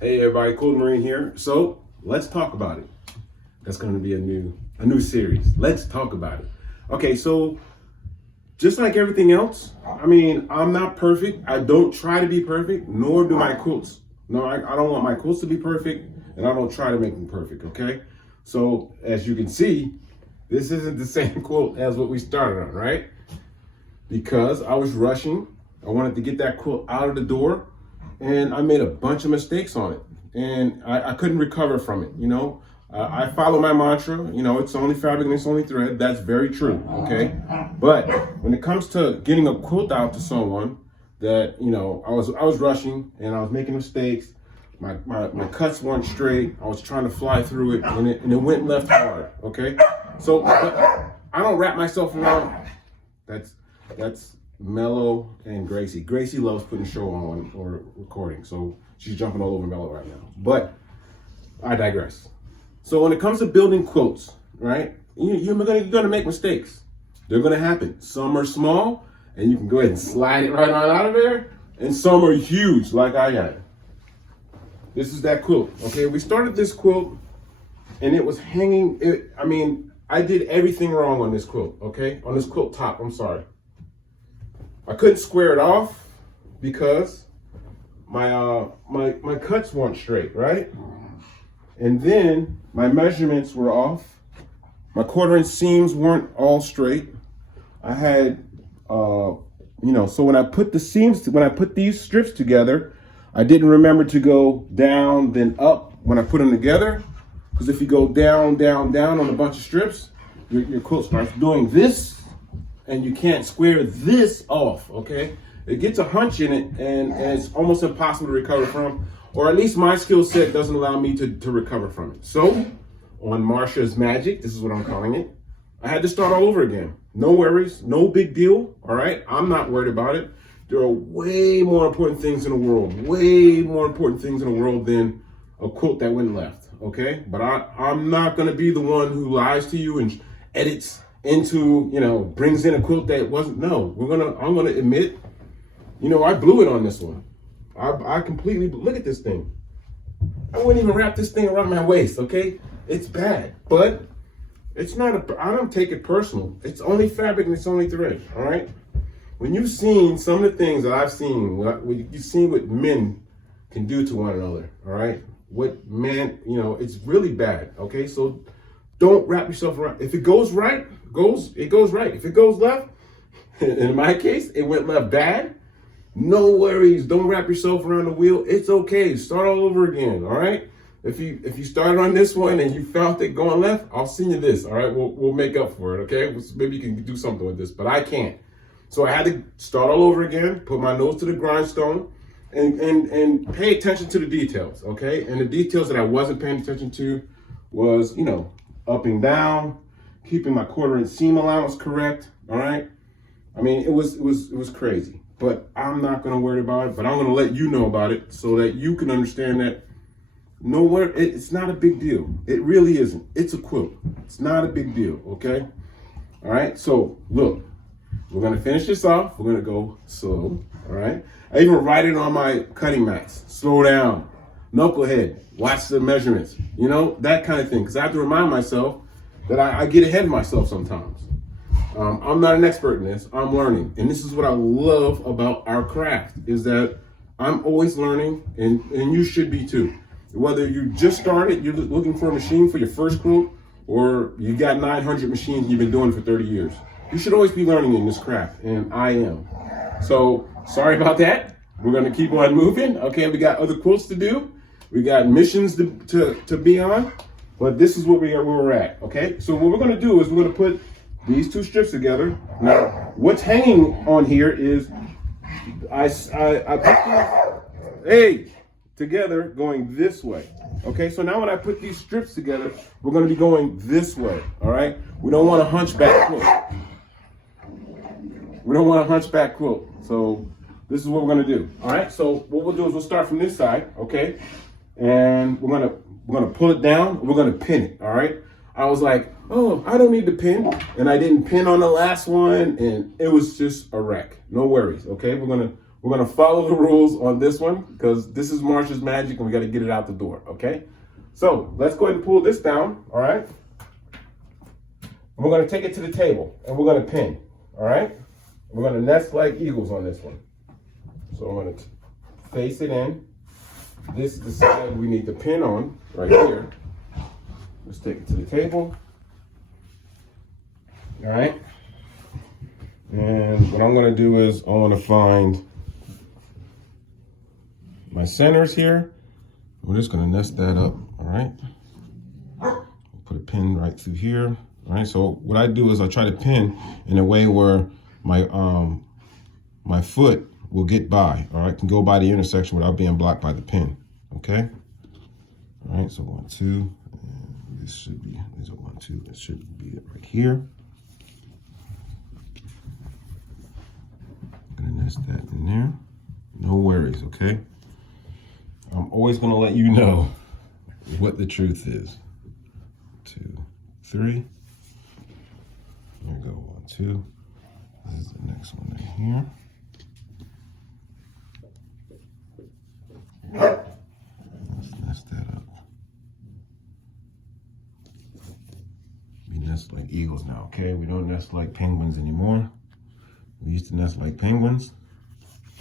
Hey everybody, Quilt Marine here. So let's talk about it. That's going to be a new series. Let's talk about it. Okay, so just like everything else, I mean, I'm not perfect. I don't try to be perfect, nor do my quilts. No, I don't want my quilts to be perfect, and I don't try to make them perfect. Okay, so as you can see, this isn't the same quilt as what we started on, right? Because I was rushing. I wanted to get that quilt out of the door, and I made a bunch of mistakes on it, and I couldn't recover from it. I follow my mantra. It's only fabric and it's only thread. That's very true. Okay, but when it comes to getting a quilt out to someone, that I was rushing and I was making mistakes. My cuts weren't straight. I was trying to fly through it, and it went left hard. Okay, so but I don't wrap myself around. That's Mello and Gracie. Gracie loves putting a show on or recording, so she's jumping all over Mello right now. But I digress. So when it comes to building quilts, right, you're gonna make mistakes. They're gonna happen. Some are small, and you can go ahead and slide it right on out of there, and some are huge, like I had. This is that quilt. Okay, we started this quilt, and it was hanging. I did everything wrong on this quilt. Okay, on this quilt top. I'm sorry. I couldn't square it off because my cuts weren't straight, right? And then my measurements were off. My 1/4 inch seams weren't all straight. I had, so when I put these strips together, I didn't remember to go down then up when I put them together. Because if you go down, down, down on a bunch of strips, your quilt starts doing this, and you can't square this off, okay? It gets a hunch in it, and it's almost impossible to recover from, or at least my skill set doesn't allow me to recover from it. So, on Marsha's Magic, this is what I'm calling it, I had to start all over again. No worries, no big deal, all right? I'm not worried about it. There are way more important things in the world, than a quilt that went left, okay? But I'm not gonna be the one who lies to you and edits into, brings in a quilt that wasn't. No, I'm gonna admit, I blew it on this one. I completely, look at this thing. I wouldn't even wrap this thing around my waist, okay? It's bad, but it's not I don't take it personal. It's only fabric and it's only thread, all right? When you've seen some of the things that I've seen, you've seen what men can do to one another, all right? What men, it's really bad, okay? So don't wrap yourself around. If it goes right, it goes right. If it goes left, in my case, it went left bad, no worries. Don't wrap yourself around the wheel. It's okay. Start all over again, all right? If you started on this one and you felt it going left, I'll send you this, all right? We'll make up for it, okay? Maybe you can do something with this, but I can't. So I had to start all over again, put my nose to the grindstone, and pay attention to the details, okay? And the details that I wasn't paying attention to was, up and down, keeping my 1/4 inch seam allowance correct, all right? I mean, it was crazy, but I'm not gonna worry about it, but I'm gonna let you know about it so that you can understand that it's not a big deal. It really isn't. It's a quilt. It's not a big deal, okay? All right, so look, we're gonna finish this off. We're gonna go slow, all right? I even write it on my cutting mats. Slow down, knucklehead, watch the measurements, that kind of thing. Because I have to remind myself that I get ahead of myself sometimes. I'm not an expert in this. I'm learning. And this is what I love about our craft, is that I'm always learning, and you should be too. Whether you just started, you're looking for a machine for your first quilt, or you got 900 machines you've been doing for 30 years. You should always be learning in this craft, and I am. So, sorry about that. We're gonna keep on moving. Okay, we got other quilts to do. We got missions to be on, but this is where we're at, okay? So what we're gonna do is we're gonna put these two strips together. Now, what's hanging on here is I put these, together going this way. Okay, so now when I put these strips together, we're gonna be going this way, all right? We don't want a hunchback quilt. So this is what we're gonna do, all right? So what we'll do is we'll start from this side, okay? And we're gonna pull it down, we're gonna pin it, all right? I was like, oh, I don't need to pin, and I didn't pin on the last one, and it was just a wreck. No worries, okay? We're We're gonna follow the rules on this one because this is Marsha's magic and we gotta get it out the door, okay? So let's go ahead and pull this down, all right? And we're gonna take it to the table and we're gonna pin, all right? We're gonna nest like eagles on this one. So I'm gonna face it in. This is the side we need to pin on, right here. Let's take it to the table. All right. And what I'm gonna do is I wanna find my centers here. We're just gonna nest that up, all right? Put a pin right through here, all right? So what I do is I try to pin in a way where my foot will get by, all right? Can go by the intersection without being blocked by the pin, okay? All right, so 1, 2, and this should be, these are 1, 2, it should be it right here. I'm gonna nest that in there. No worries, okay? I'm always gonna let you know what the truth is. 2, 3. There we go, 1, 2. This is the next one right here. Let's nest that up. We nest like eagles now, okay? We don't nest like penguins anymore. We used to nest like penguins.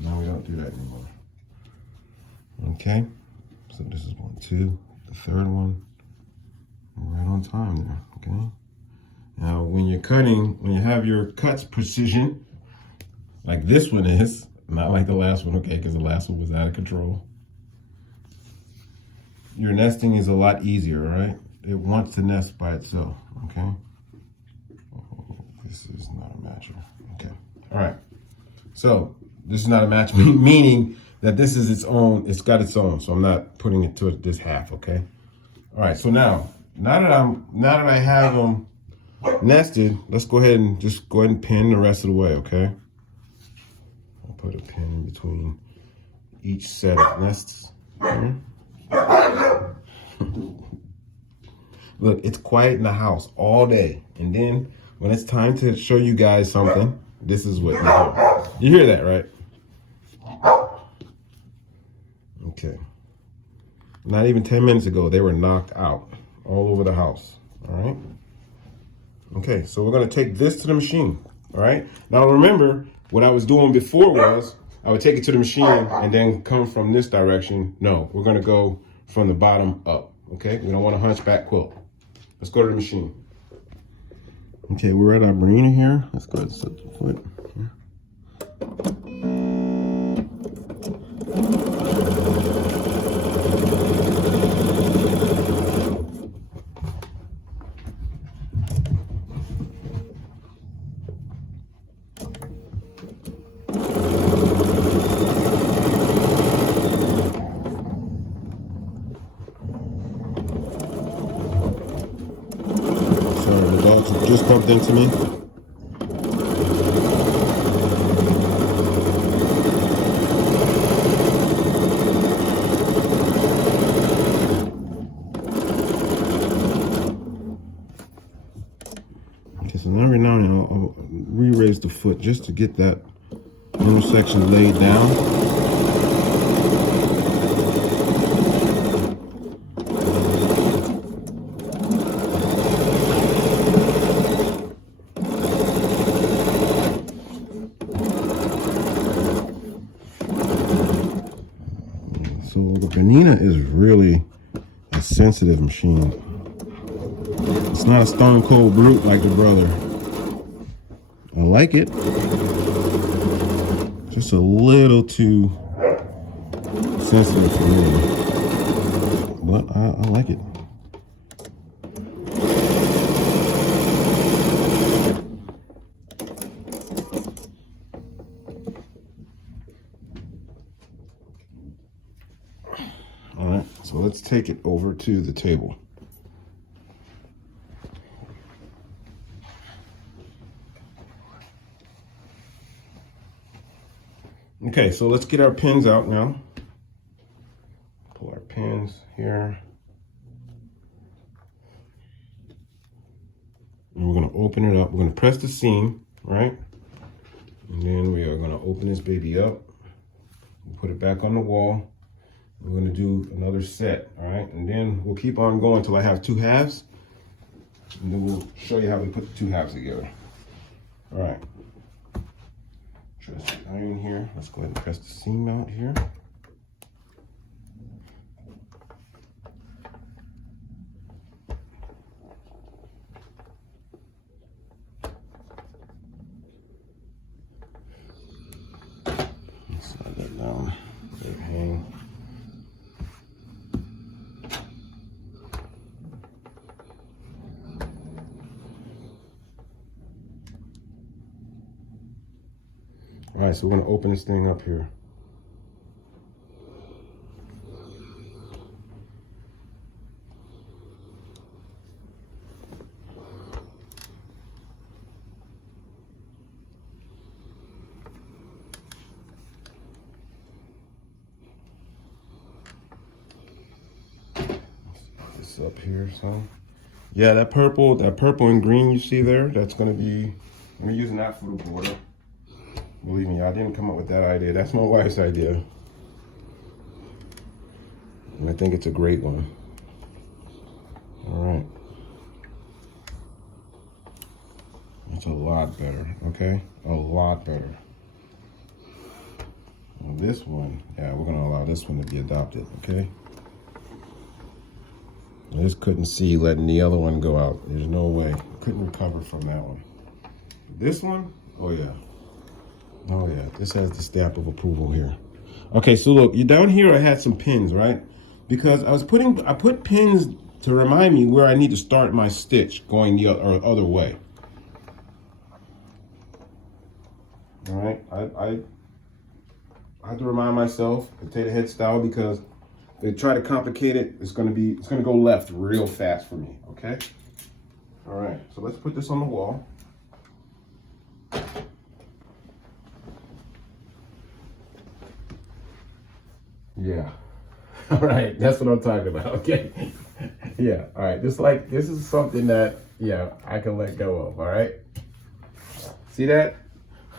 Now we don't do that anymore. Okay, so this is 1, 2, the third one. Right on time there, okay? Now when you're cutting, when you have your cuts precision, like this one is, not like the last one, okay, because the last one was out of control. Your nesting is a lot easier, right? It wants to nest by itself, okay? Oh, this is not a matcher, okay. All right, so this is not a match, meaning that this is its own, it's got its own, so I'm not putting it to this half, okay? All right, so now that I have them nested, let's go ahead and just go ahead and pin the rest of the way, okay? I'll put a pin in between each set of nests here. Look, it's quiet in the house all day. And then when it's time to show you guys something, this is what you hear. You hear that, right? Okay. Not even 10 minutes ago, they were knocked out all over the house, all right? Okay, so we're gonna take this to the machine, all right? Now remember, what I was doing before was, I would take it to the machine and then come from this direction. No, we're gonna go from the bottom up, okay? We don't want a hunchback quilt. Let's go to the machine. Okay, we're at our Bernina here. Let's go ahead and set the foot here. Just bumped into me. Okay, so every now and then I'll re-raise the foot just to get that intersection laid down. So the Bernina is really a sensitive machine. It's not a stone cold brute like the brother. I like it. Just a little too sensitive for me. But I like it. All right, so let's take it over to the table. Okay, so let's get our pins out now. Pull our pins here. And we're gonna open it up. We're gonna press the seam, right? And then we are gonna open this baby up. Put it back on the wall. We're gonna do another set, all right? And then we'll keep on going until I have 2 halves. And then we'll show you how we put the 2 halves together. All right. Press the iron here. Let's go ahead and press the seam out here. Slide that down. Let it hang. All right, so we're gonna open this thing up here. This up here, so yeah, that purple and green you see there, that's gonna be, I'm using that for the border. Believe me, I didn't come up with that idea. That's my wife's idea. And I think it's a great one. All right. That's a lot better, okay? A lot better. Well, this one, yeah, we're gonna allow this one to be adopted, okay? I just couldn't see letting the other one go out. There's no way. Couldn't recover from that one. This one, oh yeah. Oh yeah, this has the stamp of approval here. Okay, so look, you down here I had some pins, right? Because I put pins to remind me where I need to start my stitch going the other way. All right, I have to remind myself potato head style, because if they try to complicate it, it's gonna go left real fast for me, okay? All right, so let's put this on the wall. Yeah. All right, that's what I'm talking about. Okay. Yeah. All right. This is something that, yeah, I can let go of. All right. See that?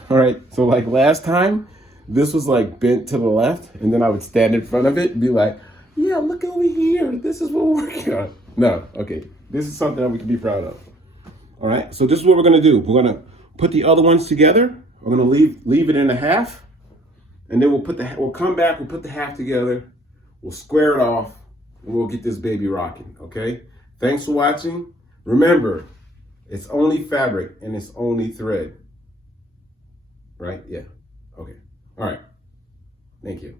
All right. So like last time, this was like bent to the left, and then I would stand in front of it and be like, yeah, look over here. This is what we're working on. No. Okay. This is something that we can be proud of. All right. So this is what we're gonna do. We're gonna put the other ones together. We're gonna leave it in a half. And then we'll come back, we'll put the half together, we'll square it off, and we'll get this baby rocking, okay? Thanks for watching. Remember, it's only fabric and it's only thread. Right? Yeah. Okay. All right. Thank you.